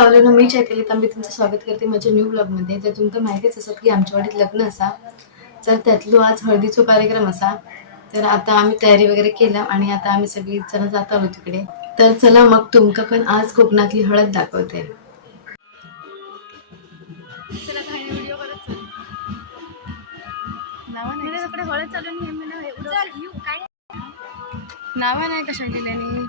हावलेनो मी चॅकली तर मी तुमचं स्वागत करते माझ्या न्यू ब्लॉगमध्ये. तर तुमका माहितीच असं की आमच्या वाडीत लग्न असा, तर त्यातलो आज हळदीचो कार्यक्रम असा. तर आता आम्ही तयारी वगैरे केला आणि आता आम्ही सगळी जण जात आलो तिकडे. तर चला मग तुमका पण आज कोकणातली हळद दाखवते. चला काही व्हिडिओ करत चल. नावा हळद चालू नाही म्हणा एवढं काय नावा नाही कशा केल्याने.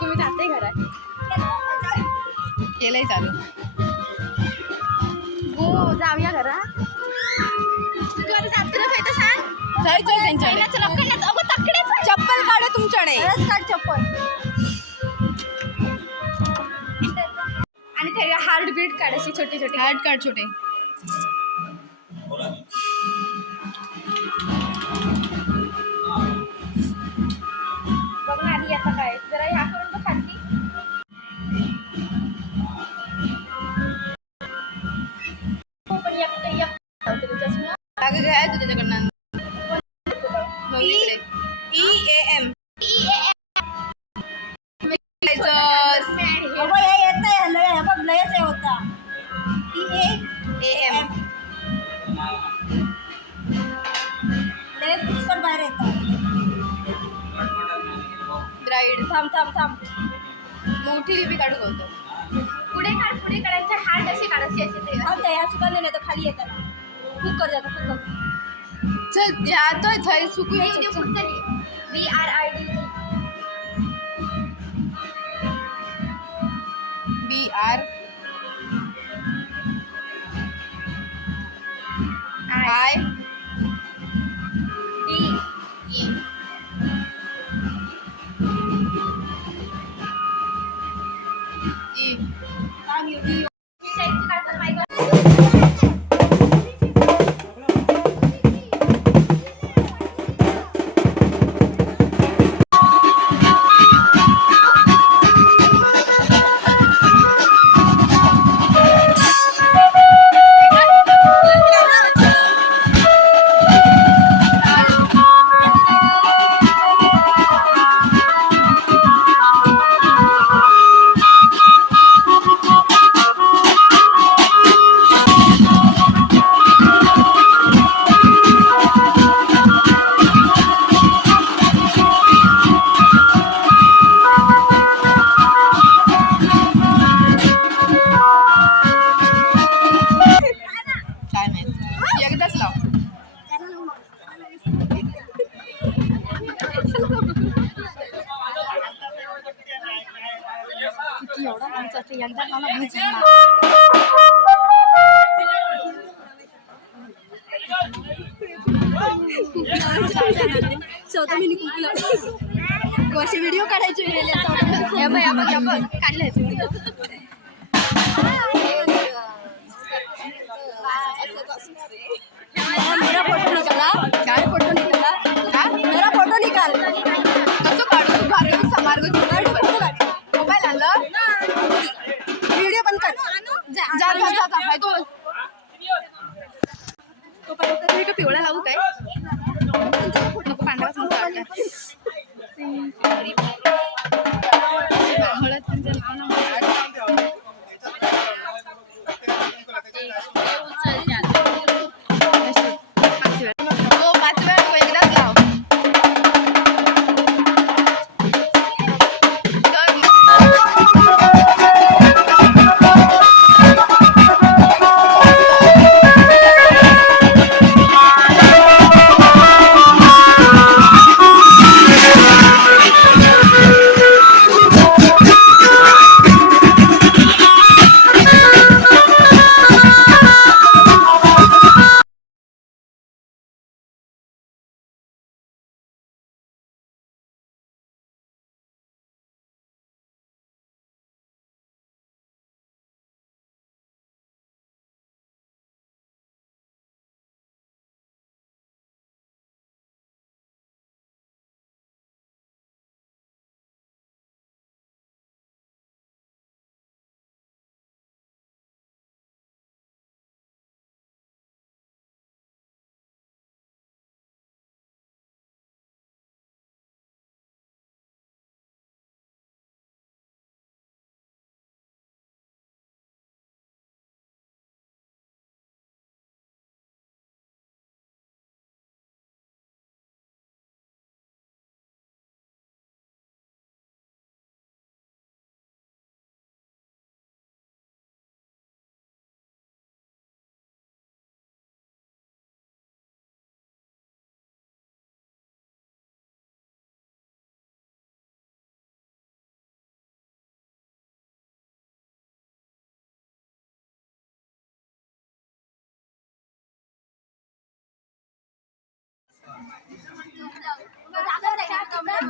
तुम्ही जाते घरात केलंय चालू हो जाऊया घरा. तू आता जाते ना तर सांग जायचं त्यांच्याकडे. चप्पल काढा तुमच्याकडे काढ चप्पल आणि ते हार्ट बीट काढायचे छोटे छोटे हार्ट काढ छोटे. बघ ना आधी आता काय जरा ह्या करून बघ खाली. पण घ्यायचं त्याच्याकडनं EAM ब्राईड थांब थांब थांब मोठी लिपी काढू बोलतो. पुढे काढायचं हार्ट अशी काढायची असे ते ह्या चुकाले नाही तर खाली येतात. कुक कर जातो कुक कर चल यातोय थंय सुकूया पुढचं BRID BR I D E एवढा माणूस असते यंदा मला भूज स्वतः मी वर्ष व्हिडिओ काढायचे काढले मेरा फोटो निकाला काय फोटो निकाला मेरा फोटो निकाल कसं काढू भारी समार्ग मोबाईल आणलं व्हिडिओ बंद कर जा जा जा जा तो पिवळा लावू काय नको पांढराच हळद तुमचं नाव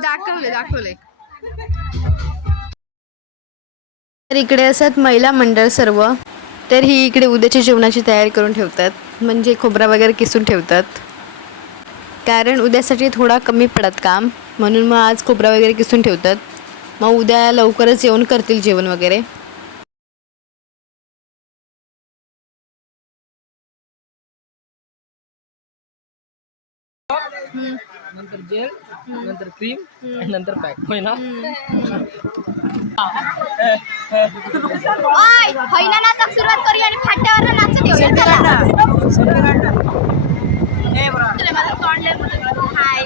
दाखवले. तर इकडे असतात महिला मंडळ सर्व. तर ही इकडे उद्याच्या जेवणाची तयारी करून ठेवतात, म्हणजे खोबरा वगैरे किसून ठेवतात, कारण उद्यासाठी थोडा कमी पडत काम, म्हणून मग आज खोबरा वगैरे किसून ठेवतात. मग उद्या लवकरच येऊन करतील जेवण वगैरे. नंतर जेल, नंतर क्रीम आणि नंतर पॅक होय ना. पहिला नाचाक सुरुवात करू आणि फाट्यावर नाचत येऊया. चला. माझं तोंड लय मोठं. हाय.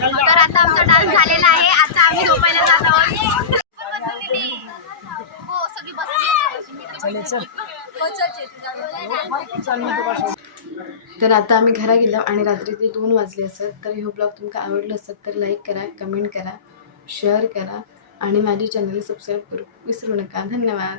तर आता आमचा डान्स झालेला आहे. आता आम्ही झोपायला जात आहोत. हो सगळी बसली. तर आता आम्ही घरा गेलो आणि रात्रीचे 2 वाजले असत. तर हे ब्लॉग तुमका आवडलं असत तर लाईक करा, कमेंट करा, शेअर करा आणि माझी चॅनल सबस्क्राईब करू विसरू नका. धन्यवाद.